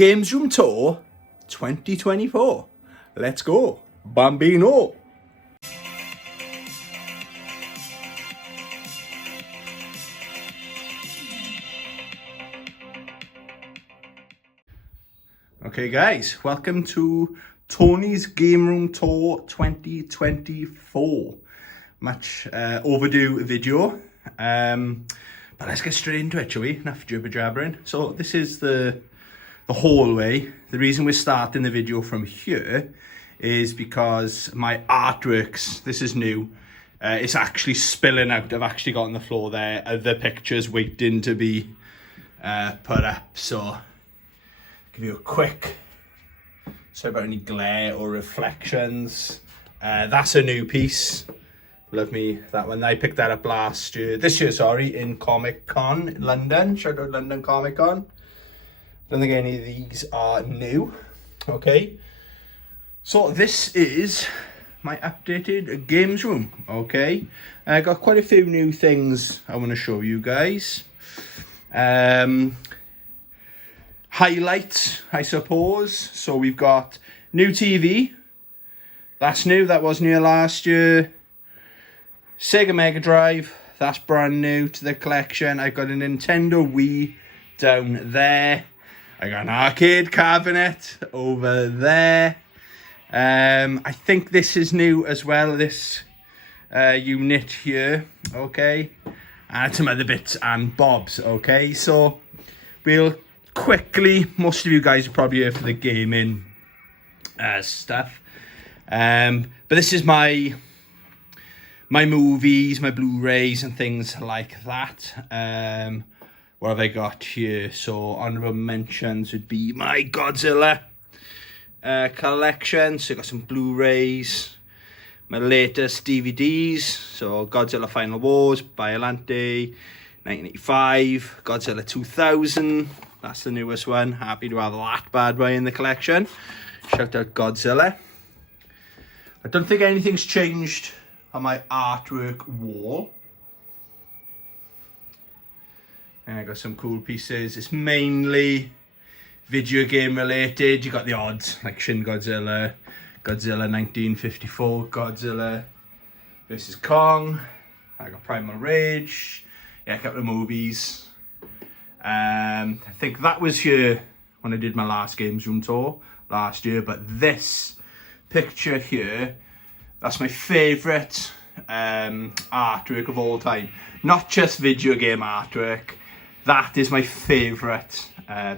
Games Room Tour 2024. Let's go, Bambino. Okay guys, welcome to Tony's Game Room Tour 2024. Much overdue video, but let's get straight into it, shall we? Enough jibber jabbering. So this is the hallway. The reason we're starting the video from here is because my artworks, this is new, it's actually spilling out. I've actually got on the floor there other pictures waiting to be put up. So give you a quick, sorry about any glare or reflections. That's a new piece. Love me that one. I picked that up this year, sorry, in Comic Con London. Shout out London Comic Con. Don't think any of these are new. Okay, so this is my updated games room. Okay, I got quite a few new things I want to show you guys. Highlights, I suppose. So we've got new TV. That's new. That was new last year. Sega Mega Drive. That's brand new to the collection. I've got a Nintendo Wii down there. I got an arcade cabinet over there. I think this is new as well, this unit here, okay? And some other bits and bobs, okay? So we'll quickly, most of you guys are probably here for the gaming stuff. But this is my movies, my Blu-rays and things like that. What have I got here? So honorable mentions would be my Godzilla collection. So I got some Blu-rays, my latest DVDs. So Godzilla Final Wars, Biollante, 1985, Godzilla 2000. That's the newest one. Happy to have that bad boy in the collection. Shout out Godzilla. I don't think anything's changed on my artwork wall. And I got some cool pieces. It's mainly video game related. You got the odds like Shin Godzilla, Godzilla 1954, Godzilla vs Kong. I got Primal Rage. Yeah, a couple of movies. I think that was here when I did my last Games Room Tour last year. But this picture here, that's my favourite artwork of all time. Not just video game artwork. That is my favourite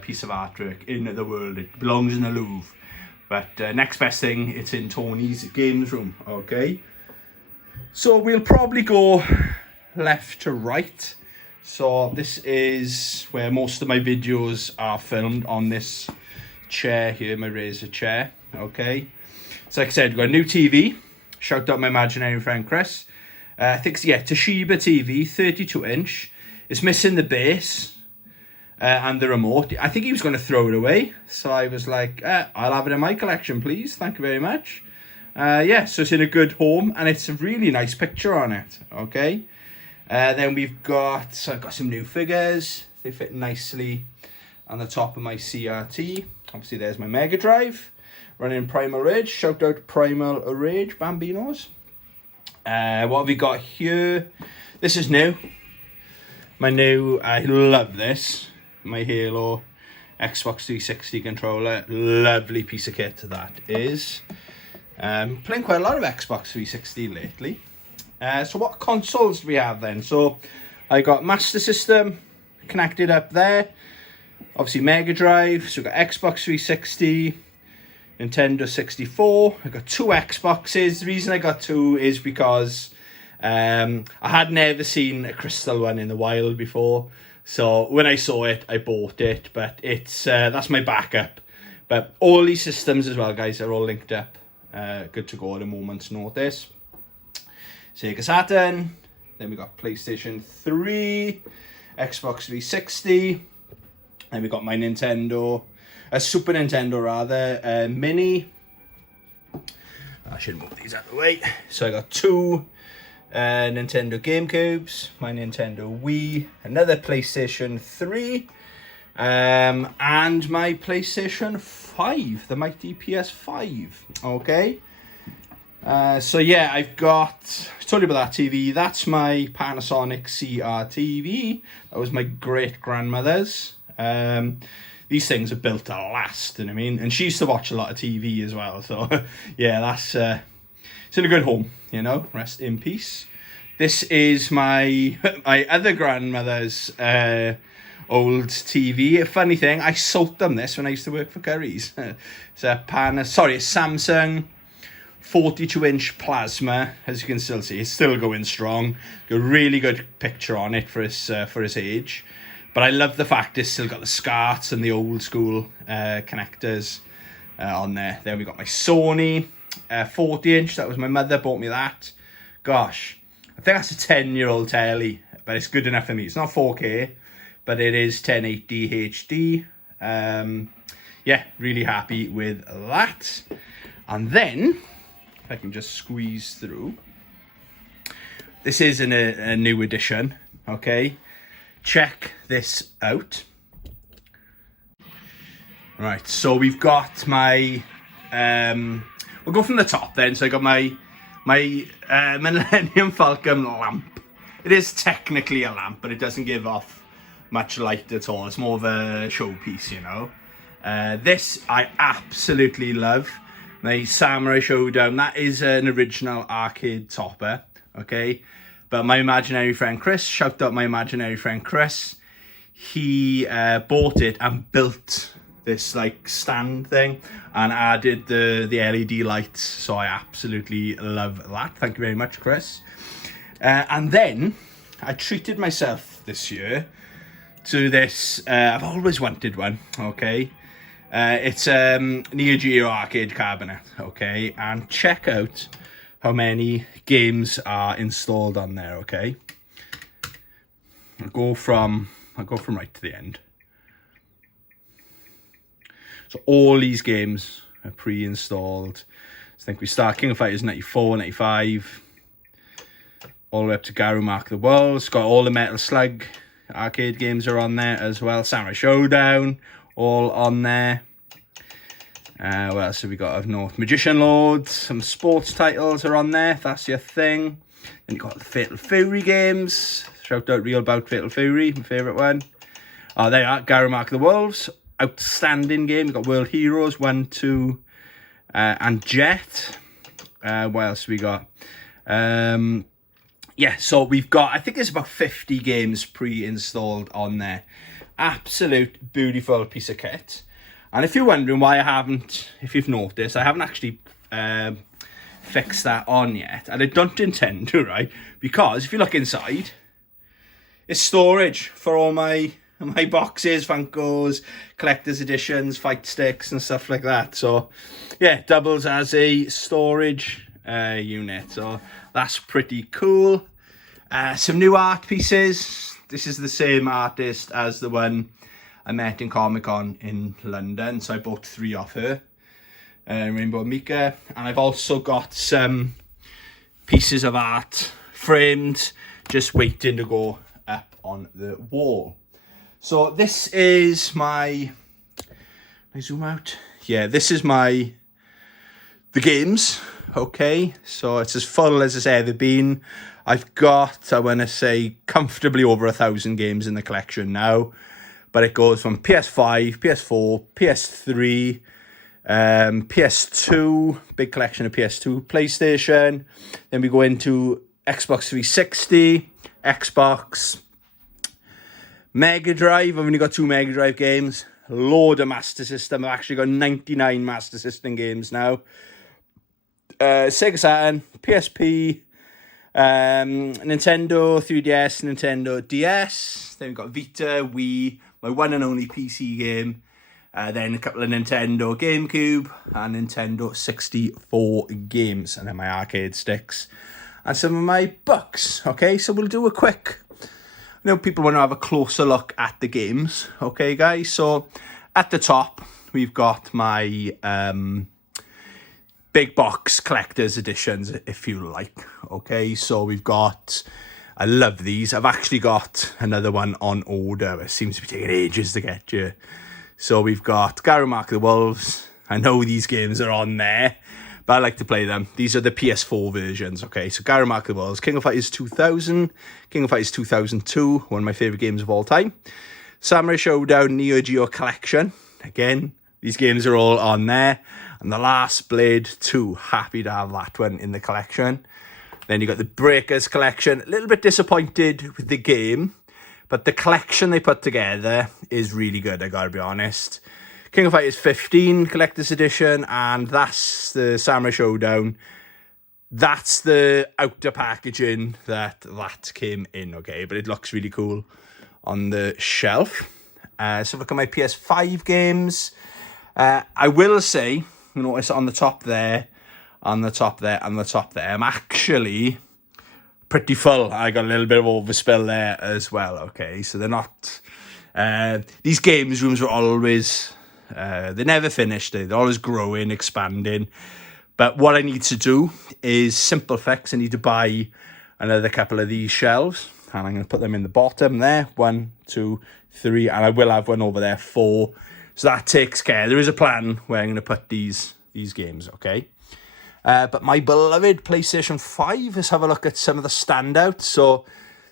piece of artwork in the world. It belongs in the Louvre. But next best thing, it's in Tony's Games Room. Okay. So we'll probably go left to right. So this is where most of my videos are filmed, on this chair here, my Razer chair. Okay. So like I said, we've got a new TV. Shout out my imaginary friend Chris. I think it's, yeah, Toshiba TV, 32-inch. It's missing the base and the remote. I think he was going to throw it away. So I was like, I'll have it in my collection, please. Thank you very much. Yeah, so it's in a good home. And it's a really nice picture on it. Okay. Then we've got, so I've got some new figures. They fit nicely on the top of my CRT. Obviously, there's my Mega Drive. Running Primal Rage. Shout out Primal Rage, Bambinos. What have we got here? This is new. My new, I love this. My Halo Xbox 360 controller. Lovely piece of kit that is. Playing quite a lot of Xbox 360 lately. So what consoles do we have then? So I got Master System connected up there. Obviously Mega Drive. So we've got Xbox 360. Nintendo 64. I got two Xboxes. The reason I got two is because I had never seen a crystal one in the wild before. So when I saw it, I bought it. But it's that's my backup. But all these systems as well, guys, are all linked up. Good to go at a moment's notice. Sega Saturn. Then we got PlayStation 3. Xbox 360. Then we got my Nintendo. A Super Nintendo rather, Mini. I should move these out of the way. So I got two Nintendo GameCubes, my Nintendo Wii, another PlayStation 3, And my PlayStation 5, the mighty PS5, okay? So yeah, I told you about that TV. That's my Panasonic CRTV. That was my great-grandmother's. These things are built to last, you know what I mean? And she used to watch a lot of TV as well, so yeah, that's it's in a good home, you know, rest in peace. This is my my other grandmother's old TV. A funny thing, I sold them this when I used to work for Currys. It's a Samsung 42-inch plasma, as you can still see. It's still going strong. Got a really good picture on it for his age. But I love the fact it's still got the SCARTs and the old school connectors on there. Then we got my Sony 40-inch. That was my mother bought me that. Gosh, I think that's a 10-year-old telly, but it's good enough for me. It's not 4K, but it is 1080 HD. Yeah, really happy with that. And then, if I can just squeeze through, this is a new edition, okay? Check this out. Right, so we've got my we'll go from the top then. So I got my Millennium Falcon lamp. It is technically a lamp, but it doesn't give off much light at all. It's more of a showpiece, you know. This I absolutely love. My Samurai Showdown. That is an original arcade topper, okay? But my imaginary friend Chris, shout out my imaginary friend Chris, he bought it and built this like stand thing and added the LED lights. So I absolutely love that. Thank you very much, Chris. And then I treated myself this year to this. I've always wanted one, okay? It's Neo Geo arcade cabinet, okay? And check out how many games are installed on there, okay? I'll go from right to the end. So all these games are pre-installed. I think we start King of Fighters 94, 95, all the way up to Garou Mark the World. It's got all the Metal Slug arcade games are on there as well. Samurai Showdown, all on there. What else have we got of note? Magician Lord, some sports titles are on there, if that's your thing. Then you've got the Fatal Fury games. Shout out Real Bout Fatal Fury, my favourite one. Oh, there you are, Garou Mark of the Wolves. Outstanding game. We've got World Heroes 1, 2, and Jet. What else have we got? Yeah, so we've got, I think there's about 50 games pre-installed on there. Absolute beautiful piece of kit. And if you're wondering why I haven't, if you've noticed, I haven't actually fixed that on yet. And I don't intend to, right? Because if you look inside, it's storage for all my boxes, Funkos, collector's editions, fight sticks and stuff like that. So, yeah, doubles as a storage unit. So, that's pretty cool. Some new art pieces. This is the same artist as the one I met in Comic-Con in London, so I bought 3 off her, Rainbow Mika, and I've also got some pieces of art framed, just waiting to go up on the wall. So this is my, can I zoom out? Yeah, this is the games, okay, so it's as full as it's ever been. I've got, I want to say, comfortably over 1,000 games in the collection now. But it goes from PS5, PS4, PS3, PS2, big collection of PS2, PlayStation. Then we go into Xbox 360, Xbox, Mega Drive. I've only got 2 Mega Drive games. A load of Master System. I've actually got 99 Master System games now. Sega Saturn, PSP, Nintendo 3DS, Nintendo DS. Then we've got Vita, Wii, my one and only PC game. Then a couple of Nintendo GameCube and Nintendo 64 games. And then my arcade sticks. And some of my books. Okay, so we'll do a quick... I know people want to have a closer look at the games. Okay, guys. So at the top, we've got my big box collector's editions, if you like. Okay, so we've got I love these. I've actually got another one on order. It seems to be taking ages to get here. So we've got Gary Mark of the Wolves. I know these games are on there, but I like to play them. These are the PS4 versions, okay? So Gary Mark of the Wolves, King of Fighters 2000, King of Fighters 2002, one of my favourite games of all time. Samurai Showdown Neo Geo Collection. Again, these games are all on there. And The Last Blade 2, happy to have that one in the collection. Then you got the Breakers collection. A little bit disappointed with the game, but the collection they put together is really good, I gotta be honest. King of Fighters 15 Collector's Edition, and that's the Samurai Showdown. That's the outer packaging that came in, okay? But it looks really cool on the shelf. So look at my PS5 games. I will say, you notice on the top there, on the top there, on the top there, I'm actually pretty full. I got a little bit of overspill there as well, okay? So they're not... these games rooms were always... they never finished. They're always growing, expanding. But what I need to do is simple fix. I need to buy another couple of these shelves. And I'm going to put them in the bottom there. 1, 2, 3. And I will have one over there, 4. So that takes care. There is a plan where I'm going to put these games, okay? But my beloved PlayStation 5, let's have a look at some of the standouts. So,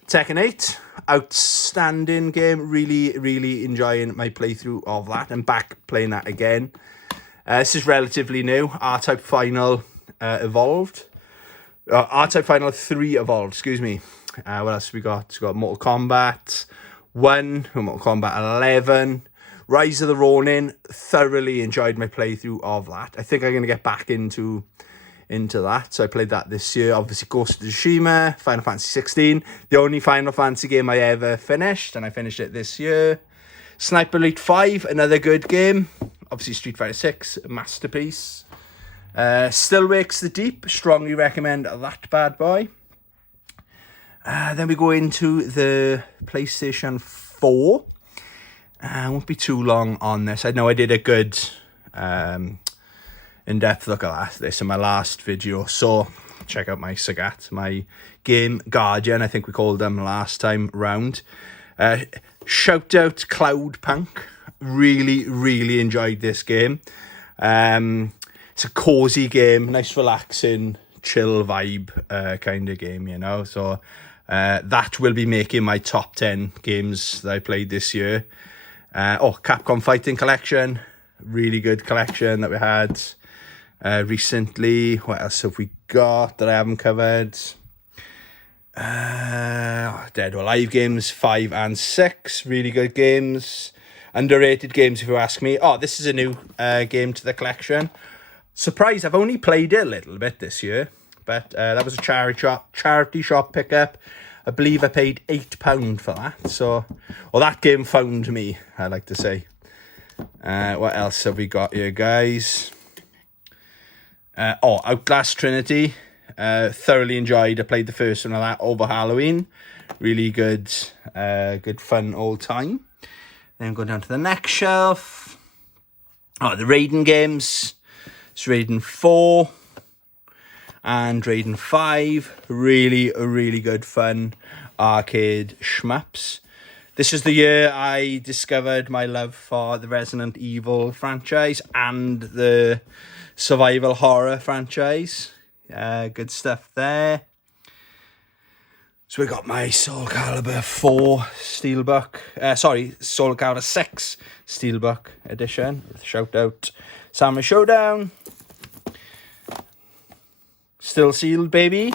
Tekken 8, outstanding game. Really, really enjoying my playthrough of that. I'm back playing that again. This is relatively new. R-Type Final Evolved. R-Type Final 3 Evolved, excuse me. What else have we got? We've got Mortal Kombat 1, Mortal Kombat 11, Rise of the Ronin. Thoroughly enjoyed my playthrough of that. I think I'm going to get back into that. So I played that this year. Obviously, Ghost of Tsushima, Final Fantasy 16. The only Final Fantasy game I ever finished, and I finished it this year. Sniper Elite 5, another good game. Obviously, Street Fighter 6, a masterpiece. Still Wakes the Deep, strongly recommend that bad boy. Then we go into the PlayStation 4. I won't be too long on this. I know I did a good in-depth look at this in my last video. So check out my Sagat, my Game Guardian, I think we called them last time round. Shout out Cloudpunk. Really, really enjoyed this game. It's a cozy game, nice, relaxing, chill vibe kind of game, you know. So that will be making my top 10 games that I played this year. Capcom Fighting Collection, really good collection that we had recently. What else have we got that I haven't covered? Dead or Alive games 5 and 6, really good games. Underrated games, if you ask me. This is a new game to the collection. Surprise, I've only played it a little bit this year, but that was a charity shop pickup. I believe I paid £8 for that. So, that game found me, I like to say. What else have we got here, guys? Outlast Trinity. Thoroughly enjoyed. I played the first one of that over Halloween. Really good, good fun old time. Then go down to the next shelf. The Raiden games. It's Raiden 4 and Raiden 5. Really good fun arcade shmups. This is the year I discovered my love for the Resident Evil franchise and the survival horror franchise. Good stuff there. So we got my Soul Calibur 4 Steelbook. Soul Calibur 6 Steelbook edition. Shout out Samurai Showdown. Still sealed, baby.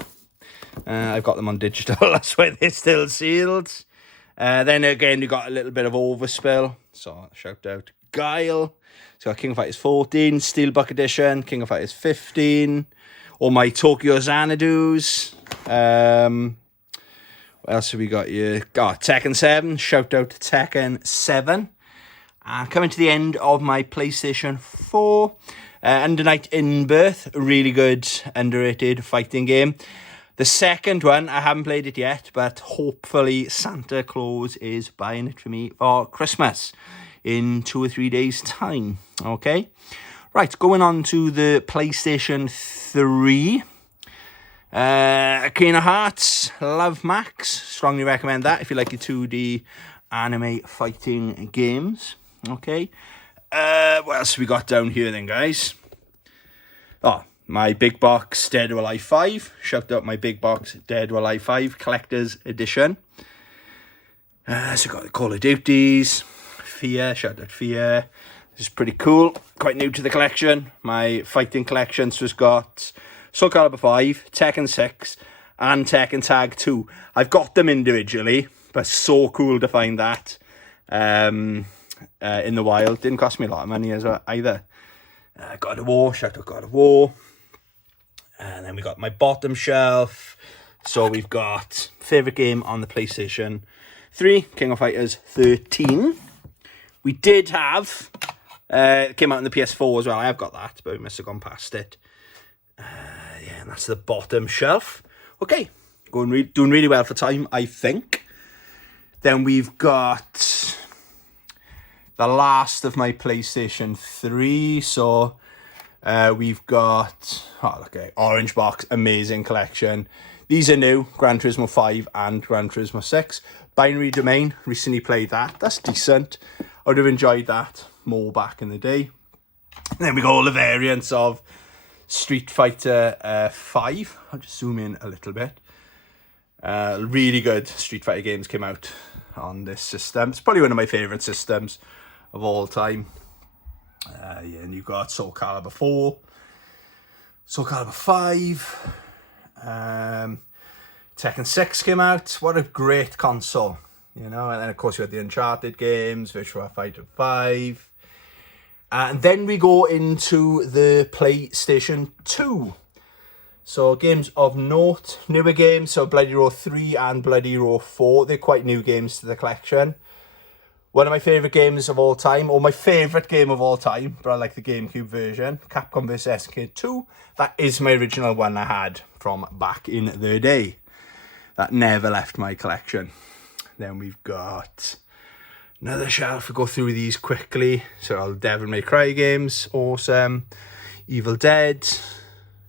I've got them on digital. That's why they're still sealed. Then again, you got a little bit of overspill. So shout out Guile. So got King of Fighters 14 Steelbook edition. King of Fighters 15. All my Tokyo Xanadu's. What else have we got here? Got Tekken 7. Shout out to Tekken 7. And coming to the end of my PlayStation 4. Under Night in Birth. Really good, underrated fighting game. The second one, I haven't played it yet, but hopefully Santa Claus is buying it for me for Christmas in 2 or 3 days' time. Okay? Right, going on to the PlayStation 3. Kingdom Hearts, Love Max. Strongly recommend that if you like your 2D anime fighting games. Okay. What else have we got down here then, guys? Oh, my big box Dead or Alive 5. Shout out my big box Dead or Alive 5 Collector's Edition. So got the Call of Duties, Fear, shout out Fear. This is pretty cool. Quite new to the collection. My fighting collection's just got Soul Calibur 5, Tekken 6, and Tekken Tag 2. I've got them individually, but so cool to find that in the wild. Didn't cost me a lot of money as well, either. God of War, shout out God of War. And then we got my bottom shelf. So we've got favourite game on the PlayStation 3, King of Fighters 13. We did have, it came out on the PS4 as well. I have got that, but we must have gone past it. Yeah, and that's the bottom shelf. Okay, doing really well for time, I think. Then we've got the last of my PlayStation 3. So we've got, Orange Box, amazing collection. These are new, Gran Turismo 5 and Gran Turismo 6. Binary Domain, recently played that. That's decent. I would have enjoyed that more back in the day. And then we got all the variants of Street Fighter 5. I'll just zoom in a little bit. Really good Street Fighter games came out on this system. It's probably one of my favourite systems of all time. Yeah, and you've got Soul Calibur 4, Soul Calibur 5, Tekken 6 came out. What a great console, you know. And then, of course, you had the Uncharted games, Virtua Fighter 5. And then we go into the PlayStation 2. So, games of note, newer games. So, Bloody Roar 3 and Bloody Roar 4. They're quite new games to the collection. One of my favourite games of all time, or my favourite game of all time, but I like the GameCube version, Capcom vs SNK 2. That is my original one I had from back in the day. That never left my collection. Then we've got another shelf. We'll go through these quickly. So all the Devil May Cry games, awesome. Evil Dead,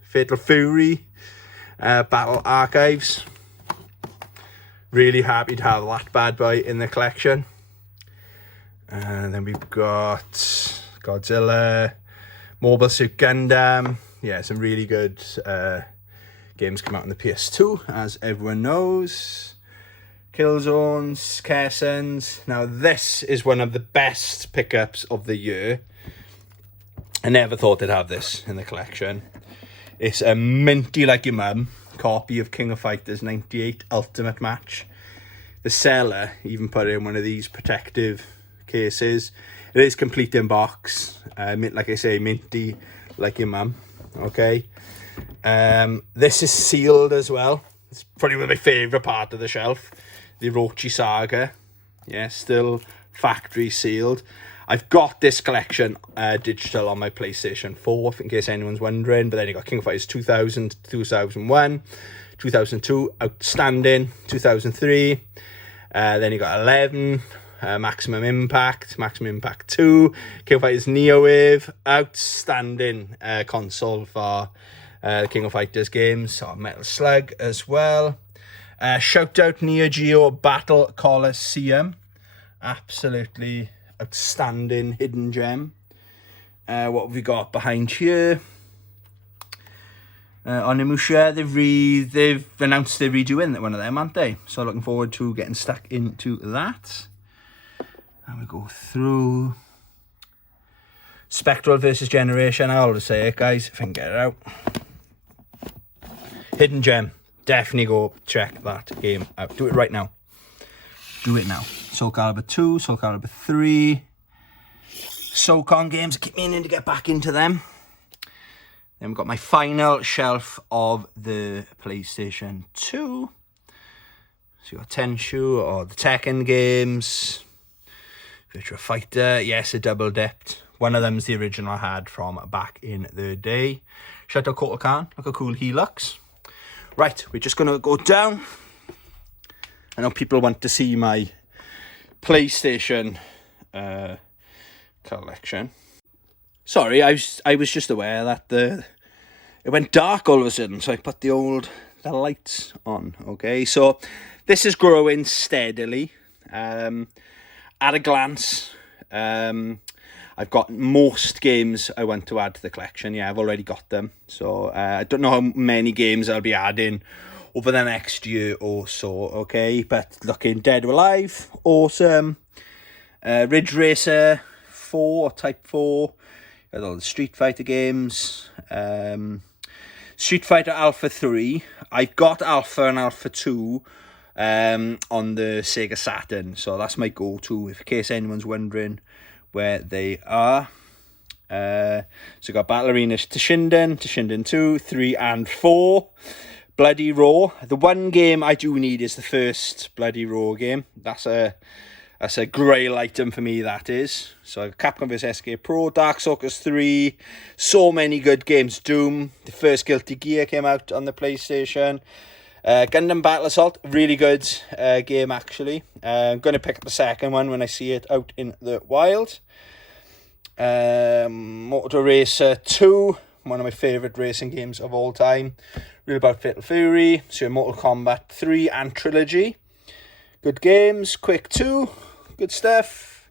Fatal Fury, Battle Archives. Really happy to have that bad boy in the collection. And then we've got Godzilla, Mobile Suit Gundam. Yeah, some really good games come out on the PS2, as everyone knows. Killzones, Kersons. Now, this is one of the best pickups of the year. I never thought I'd have this in the collection. It's a minty like your mum copy of King of Fighters 98 Ultimate Match. The seller even put in one of these protective cases. It is complete in box. Like I say, minty like your mum. Okay. This is sealed as well. It's probably my favourite part of the shelf. The Orochi Saga. Yeah, still factory sealed. I've got this collection digital on my PlayStation 4, in case anyone's wondering. But then you got King of Fighters 2000, 2001, 2002, outstanding, 2003. Then you got 11, Maximum Impact 2, King of Fighters Neowave, outstanding console for King of Fighters games. So Metal Slug as well. Shout out Neo Geo Battle Coliseum, absolutely outstanding hidden gem. What have we got behind here? Onimusha, they've announced they're redoing one of them, aren't they? So looking forward to getting stuck into that. And we go through Spectral versus Generation. I always say it, guys, if I can get it out. Hidden gem. Definitely go check that game out. Do it right now. Do it now. Soul Calibur 2, Soul Calibur 3. SOCON games. I keep meaning to get back into them. Then we've got my final shelf of the PlayStation 2. So you've got Tenshu or the Tekken games. Virtua Fighter. Yes, a double dipped. One of them's the original I had from back in the day. Shout out Kotal Kahn. Look how cool he looks. Right, we're just going to go down. I know people want to see my PlayStation collection. Sorry, I was just aware that it went dark all of a sudden, so I put the the lights on. Okay, so this is growing steadily. At a glance, I've got most games I want to add to the collection. Yeah, I've already got them. So I don't know how many games I'll be adding over the next year or so, okay? But looking Dead or Alive, awesome. Ridge Racer 4, Type 4. Got all the Street Fighter games. Street Fighter Alpha 3. I've got Alpha and Alpha 2 on the Sega Saturn. So that's my go-to, in case anyone's wondering where they are. So we've got Battle Arena Toshinden 2, 3 and 4. Bloody Roar. The one game I do need is the first Bloody Roar game. That's a grail item for me, that is. So Capcom vs SK Pro, Darkstalkers 3, so many good games. Doom, the first Guilty Gear came out on the PlayStation. Gundam Battle Assault, really good game actually. I'm going to pick up the second one when I see it out in the wild. Motor Racer 2, one of my favourite racing games of all time. Real about Fatal Fury, so Mortal Kombat 3 and Trilogy. Good games. Quake 2, good stuff.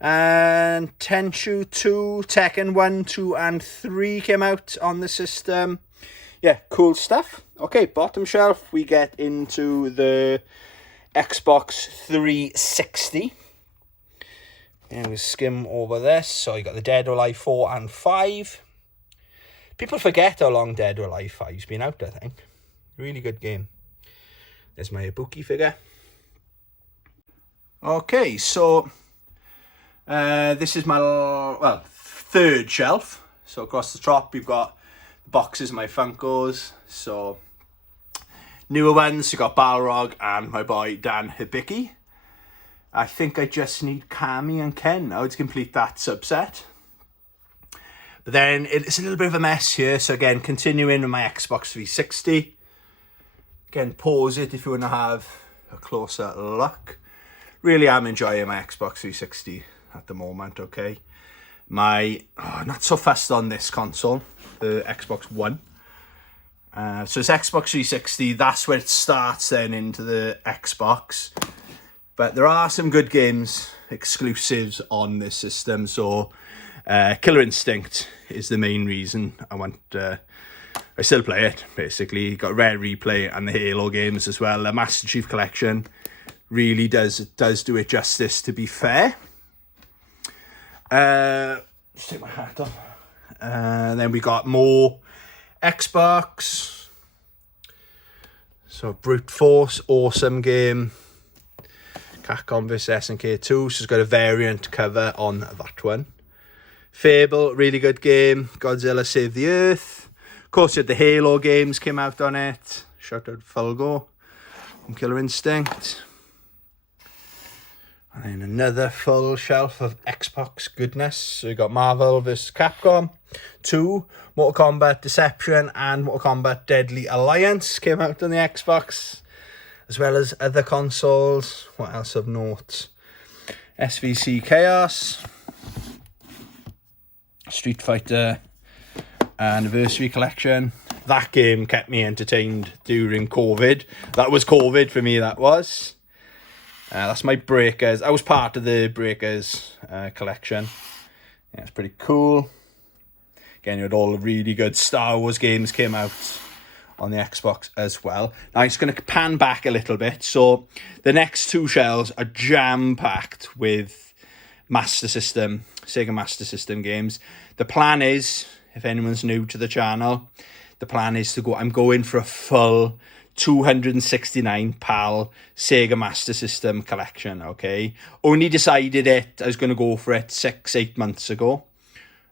And Tenchu 2, Tekken 1, 2 and 3 came out on the system. Yeah, cool stuff. Okay, bottom shelf, we get into the Xbox 360. And we skim over this. So you got the Dead or Alive 4 and 5. People forget how long Dead or Alive 5's been out, I think. Really good game. There's my Ibuki figure. Okay, so this is my, third shelf. So across the top, we've got the boxes of my Funkos. So newer ones, you've got Balrog and my boy Dan Hibiki. I think I just need Kami and Ken now to complete that subset. But then it's a little bit of a mess here. So again, continuing with my Xbox 360. Again, pause it if you want to have a closer look. Really am enjoying my Xbox 360 at the moment, okay? Not so fast on this console, the Xbox One. So it's Xbox 360, that's where it starts then into the Xbox. But there are some good games, exclusives on this system. So Killer Instinct is the main reason I still play it, basically. Got Rare Replay and the Halo games as well. The Master Chief Collection really does do it justice, to be fair. Let's take my hat off. Then we got more Xbox. So Brute Force, awesome game. Capcom vs SNK 2, so it's got a variant cover on that one. Fable, really good game. Godzilla Save the Earth. Of course, you had the Halo games came out on it. Shout out Fulgo from Killer Instinct. And then another full shelf of Xbox goodness. So we got Marvel vs Capcom 2, Mortal Kombat Deception and Mortal Kombat Deadly Alliance came out on the Xbox, as well as other consoles. What else of note? SVC Chaos, Street Fighter Anniversary Collection. That game kept me entertained during COVID. That was COVID for me, that was. That's my Breakers. I was part of the Breakers collection. Yeah, it's pretty cool. Again, you had all the really good Star Wars games came out on the Xbox as well. Now, I'm just going to pan back a little bit. So, the next two shelves are jam-packed with Master System, Sega Master System games. The plan is, if anyone's new to the channel, the plan is to go, I'm going for a full 269 PAL Sega Master System collection, okay? Only decided I was going to go for it 6-8 months ago.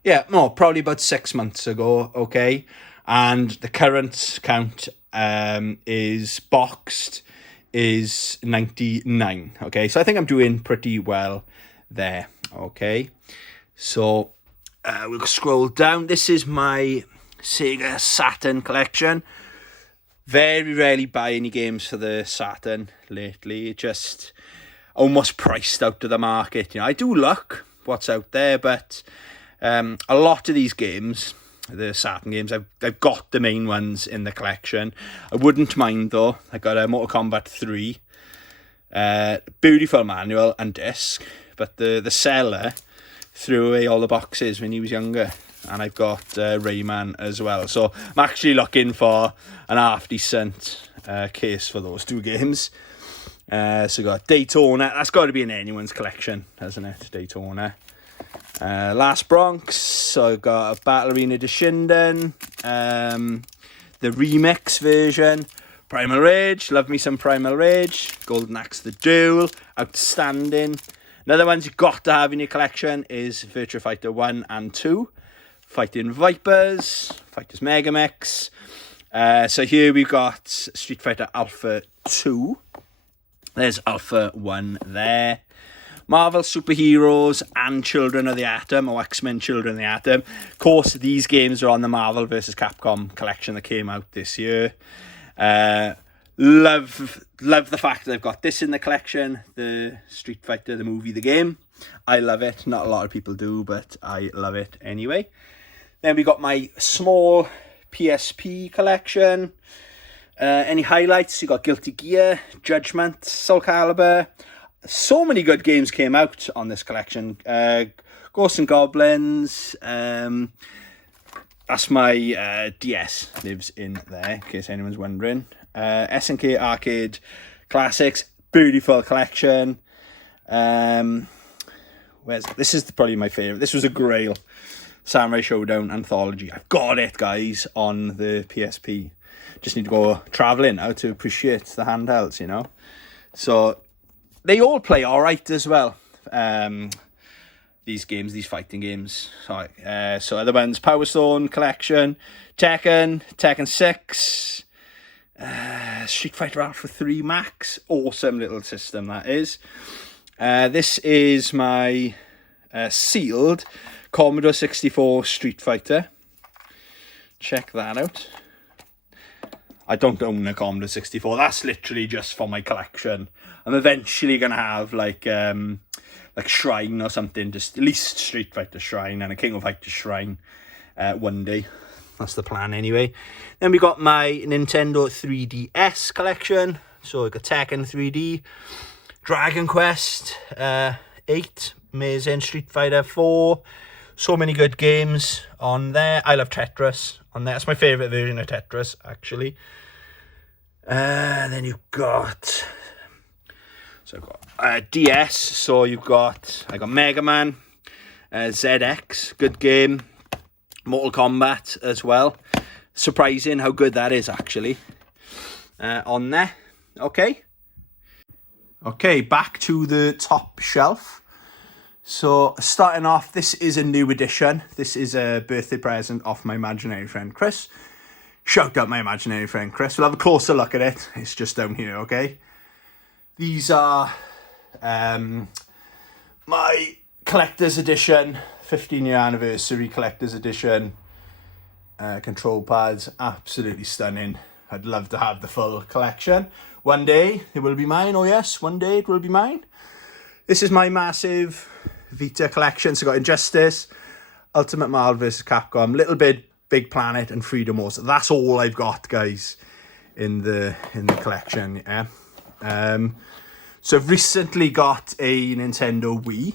Yeah, no, probably about 6 months ago, okay? And the current count is boxed is 99, okay? So I think I'm doing pretty well there, okay? So we'll scroll down. This is my Sega Saturn collection. Very rarely buy any games for the Saturn lately. Just almost priced out of the market. You know, I do look what's out there, but a lot of these games the Saturn games. I've got the main ones in the collection. I wouldn't mind though. I got a Mortal Kombat 3, beautiful manual and disc, but the seller threw away all the boxes when he was younger. And I've got Rayman as well. So I'm actually looking for an half decent case for those two games. So we've got Daytona. That's got to be in anyone's collection, hasn't it? Daytona. Last Bronx. So I've got a Battle Arena de Shinden. The remix version. Primal Rage. Love me some Primal Rage. Golden Axe the Duel. Outstanding. Another ones you've got to have in your collection is Virtua Fighter 1 and 2. Fighting Vipers, Fighters Megamix. So here we've got Street Fighter Alpha 2. There's Alpha 1 there. Marvel Superheroes and Children of the Atom, or X-Men Children of the Atom. Of course, these games are on the Marvel vs. Capcom collection that came out this year. Love the fact that I've got this in the collection. The Street Fighter, the movie, the game. I love it. Not a lot of people do, but I love it anyway. Then we got my small PSP collection. Any highlights? You got Guilty Gear, Judgment, Soul Calibur. So many good games came out on this collection. Ghosts and Goblins. That's my DS lives in there, in case anyone's wondering. SNK Arcade Classics, beautiful collection. This is probably my favourite. This was a Grail. Samurai Showdown Anthology. I've got it, guys, on the PSP. Just need to go travelling now to appreciate the handhelds, you know. So they all play all right as well. These games, these fighting games. So other ones: Power Stone collection, Tekken 6, Street Fighter Alpha 3 Max. Awesome little system that is. This is my sealed Commodore 64 Street Fighter. Check that out. I don't own a Commodore 64. That's literally just for my collection. I'm eventually going to have like Shrine or something. Just at least Street Fighter Shrine and a King of Fighters Shrine one day. That's the plan anyway. Then we got my Nintendo 3DS collection. So we got Tekken 3D, Dragon Quest 8, amazing, Street Fighter 4. So many good games on there. I love Tetris on there. That's my favourite version of Tetris, actually. Then you've got... So I've got DS. So I got Mega Man, ZX, good game. Mortal Kombat as well. Surprising how good that is, actually. On there. Okay, back to the top shelf. So, starting off, this is a new edition. This is a birthday present off my imaginary friend, Chris. Shout out my imaginary friend, Chris. We'll have a closer look at it. It's just down here, okay? These are my collector's edition, 15-year anniversary collector's edition. Control pads, absolutely stunning. I'd love to have the full collection. One day, it will be mine. Oh, yes, one day it will be mine. This is my massive Vita collection. So I got Injustice, Ultimate Marvel vs. Capcom, Little Big Planet, and Freedom Wars. That's all I've got, guys, in the collection. Yeah. So I've recently got a Nintendo Wii,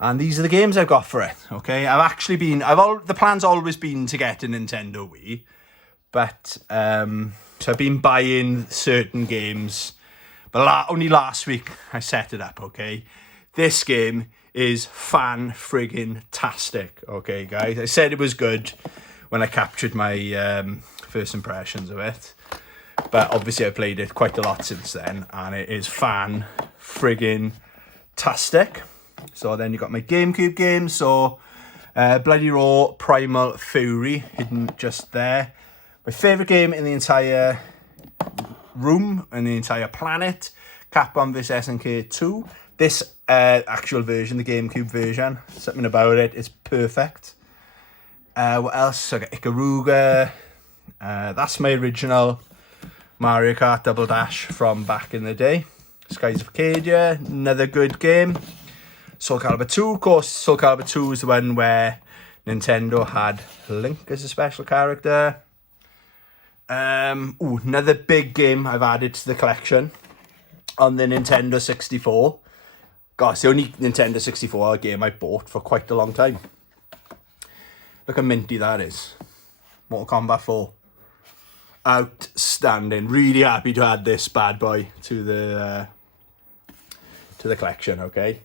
and these are the games I've got for it. Okay, the plan's always been to get a Nintendo Wii, but so I've been buying certain games. But only last week I set it up, okay? This game is fan-friggin-tastic, okay, guys? I said it was good when I captured my first impressions of it. But obviously I played it quite a lot since then, and it is fan-friggin-tastic. So then you got my GameCube games, so Bloody Roar, Primal Fury, hidden just there. My favourite game in the entire room and the entire planet, Capcom vs SNK 2. This actual version, the GameCube version, something about it, it's perfect. What else? I got Ikaruga. That's my original Mario Kart Double Dash from back in the day. Skies of Arcadia, another good game. Soul Calibur 2, of course. Soul Calibur 2 is the one where Nintendo had Link as a special character. Another big game I've added to the collection on the Nintendo 64. God, it's the only Nintendo 64 game I bought for quite a long time. Look how minty that is. Mortal Kombat 4. Outstanding. Really happy to add this bad boy to the collection, okay?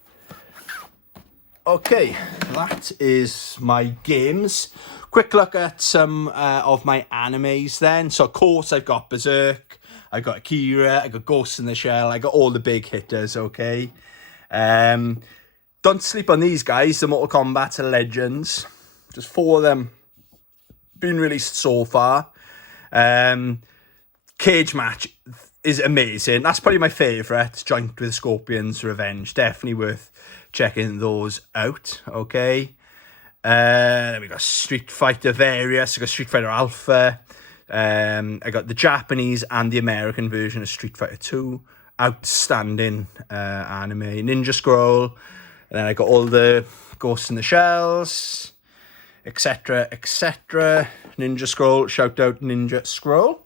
Okay, that is my games. Quick look at some of my animes then. So, of course, I've got Berserk, I've got Akira, I've got Ghost in the Shell, I got all the big hitters, okay? Don't sleep on these guys, the Mortal Kombat Legends. Just 4 of them been released so far. Cage Match is amazing. That's probably my favourite, joint with Scorpion's Revenge. Definitely worth checking those out, okay? Then we got Street Fighter Various, I got Street Fighter Alpha, I got the Japanese and the American version of Street Fighter 2. Outstanding anime. Ninja Scroll, and then I got all the Ghosts in the Shells, etc, etc. Ninja Scroll, shout out Ninja Scroll.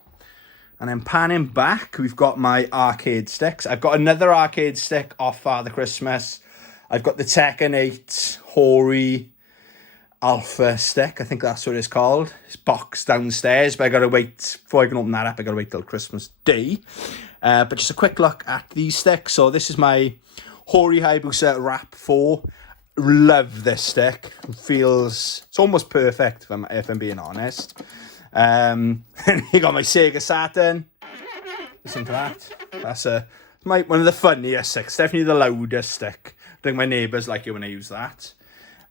And then panning back, we've got my arcade sticks. I've got another arcade stick off Father Christmas. I've got the Tekken 8 Hori Alpha stick. I think that's what it's called. It's boxed downstairs, but I gotta wait, before I can open that up, I gotta wait till Christmas Day. But just a quick look at these sticks. So this is my Hori Hayabusa Wrap 4. Love this stick. It's almost perfect if I'm being honest. And you got my Sega Saturn. Listen to that. That's one of the funniest sticks. Definitely the loudest stick. I think my neighbours like it when I use that.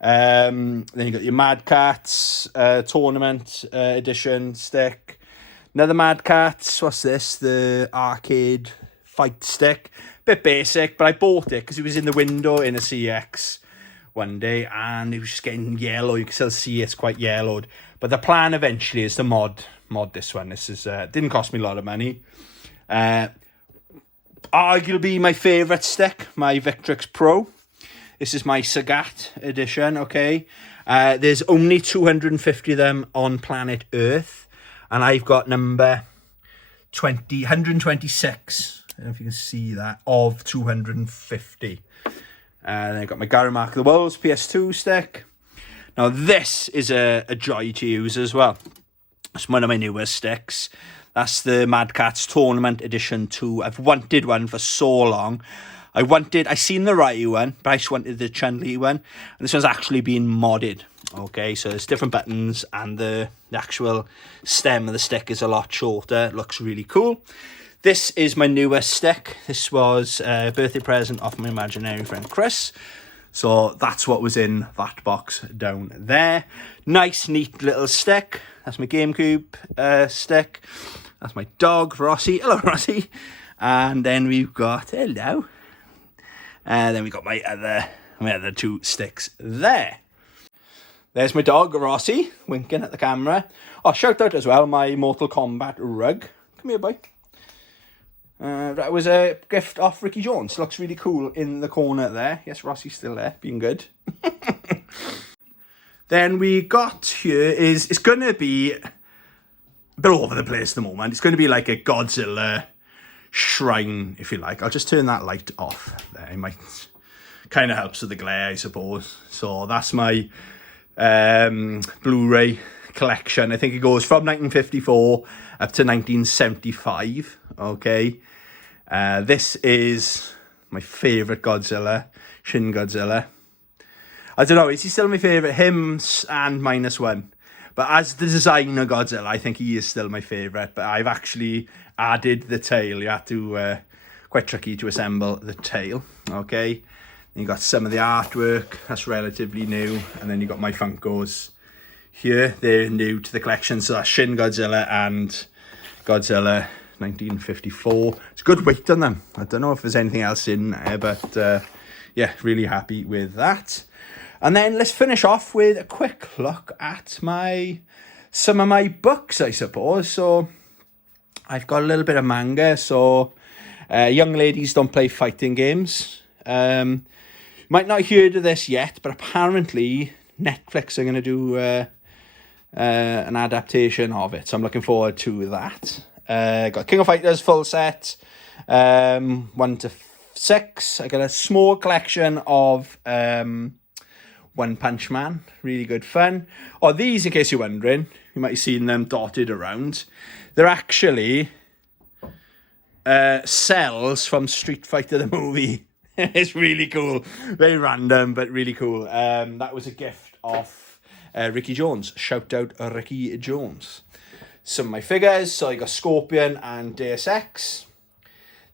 Then you got your Mad Catz Tournament Edition stick. Another Mad Catz. What's this? The arcade fight stick. Bit basic, but I bought it because it was in the window in a CX one day, and it was just getting yellow. You can still see it's quite yellowed. But the plan eventually is to mod this one. This is didn't cost me a lot of money. Arguably my favourite stick, my Victrix Pro. This is my Sagat edition, okay? There's only 250 of them on planet Earth, and I've got number 126. I don't know if you can see that, of 250. And then I've got my Garumak of the Wolves PS2 stick. Now this is a joy to use as well. It's one of my newest sticks. That's the Mad Catz Tournament Edition 2. I've wanted one for so long. I seen the Ryu one, but I just wanted the Chun-Li one. And this one's actually been modded. Okay, so there's different buttons, and the actual stem of the stick is a lot shorter. It looks really cool. This is my newest stick. This was a birthday present off my imaginary friend Chris. So that's what was in that box down there. Nice, neat little stick. That's my GameCube stick. That's my dog, Rossi. Hello, Rossi. And then we've got, hello. And then we got my other 2 sticks there. There's my dog, Rossi, winking at the camera. Oh, shout out as well, my Mortal Kombat rug. Come here, boy. That was a gift off Ricky Jones. Looks really cool in the corner there. Yes, Rossi's still there, being good. Then we got here it's going to be a bit all over the place at the moment. It's going to be like a Godzilla shrine, if you like. I'll just turn that light off there. It might kind of helps with the glare, I suppose. So that's my Blu-ray collection. I think it goes from 1954 up to 1975. Okay. This is my favourite Godzilla, Shin Godzilla. I don't know, is he still my favourite? Him and -1. But as the designer Godzilla, I think he is still my favourite. But I've actually added the tail. You have to, quite tricky to assemble the tail. Okay. Then you got some of the artwork, that's relatively new. And then you got my Funkos here. They're new to the collection. So that's Shin Godzilla and Godzilla 1954. It's good weight on them. I don't know if there's anything else in there, but yeah, really happy with that. And then let's finish off with a quick look at some of my books, I suppose. So I've got a little bit of manga. So Young Ladies Don't Play Fighting Games. Might not have heard of this yet, but apparently Netflix are going to do an adaptation of it, so I'm looking forward to that. Got King of Fighters full set, 1 to 6. I got a small collection of One Punch Man, really good fun. Oh, these, in case you're wondering, you might have seen them dotted around. They're actually cells from Street Fighter the movie. It's really cool. Very random, but really cool. That was a gift of Ricky Jones. Shout out Ricky Jones. Some of my figures. So I got Scorpion and Deus Ex.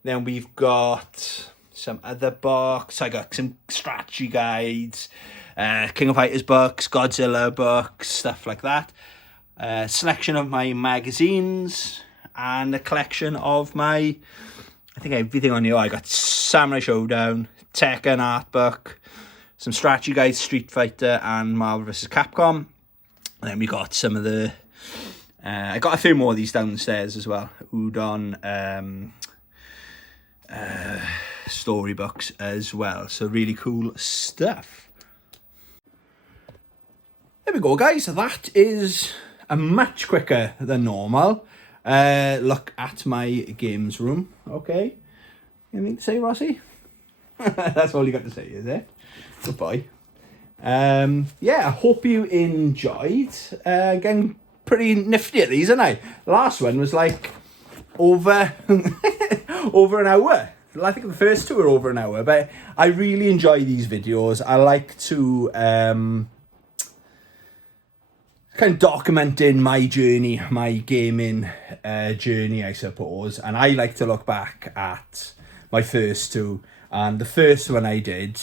Then we've got some other books. I got some strategy guides, King of Fighters books, Godzilla books, stuff like that. Selection of my magazines and a collection of my, I think everything on here. I got Samurai Showdown, Tekken art book, some strategy guides, Street Fighter and Marvel vs. Capcom. And then we got some of the, I got a few more of these downstairs as well. Udon storybooks as well. So really cool stuff. There we go, guys. That is a much quicker than normal look at my games room. Okay. Anything to say, Rossi? That's all you got to say, is it? Good boy. Yeah, I hope you enjoyed. Getting pretty nifty at these, aren't I? Last one was like over over an hour. I think the first two were over an hour, but I really enjoy these videos. I like to kind of documenting my journey, my gaming journey, I suppose. And I like to look back at my first two. And the first one I did,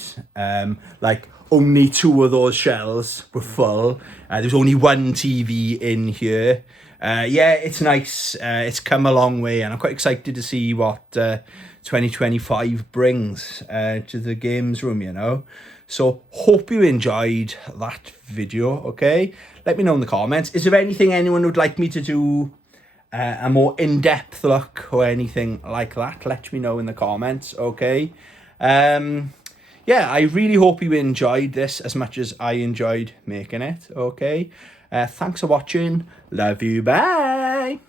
like only 2 of those shelves were full. There was only 1 TV in here. Yeah, it's nice. It's come a long way, and I'm quite excited to see what 2025 brings to the games room, you know. So hope you enjoyed that video, okay? Let me know in the comments. Is there anything anyone would like me to do a more in-depth look or anything like that? Let me know in the comments, okay? Yeah, I really hope you enjoyed this as much as I enjoyed making it, okay? Thanks for watching. Love you. Bye.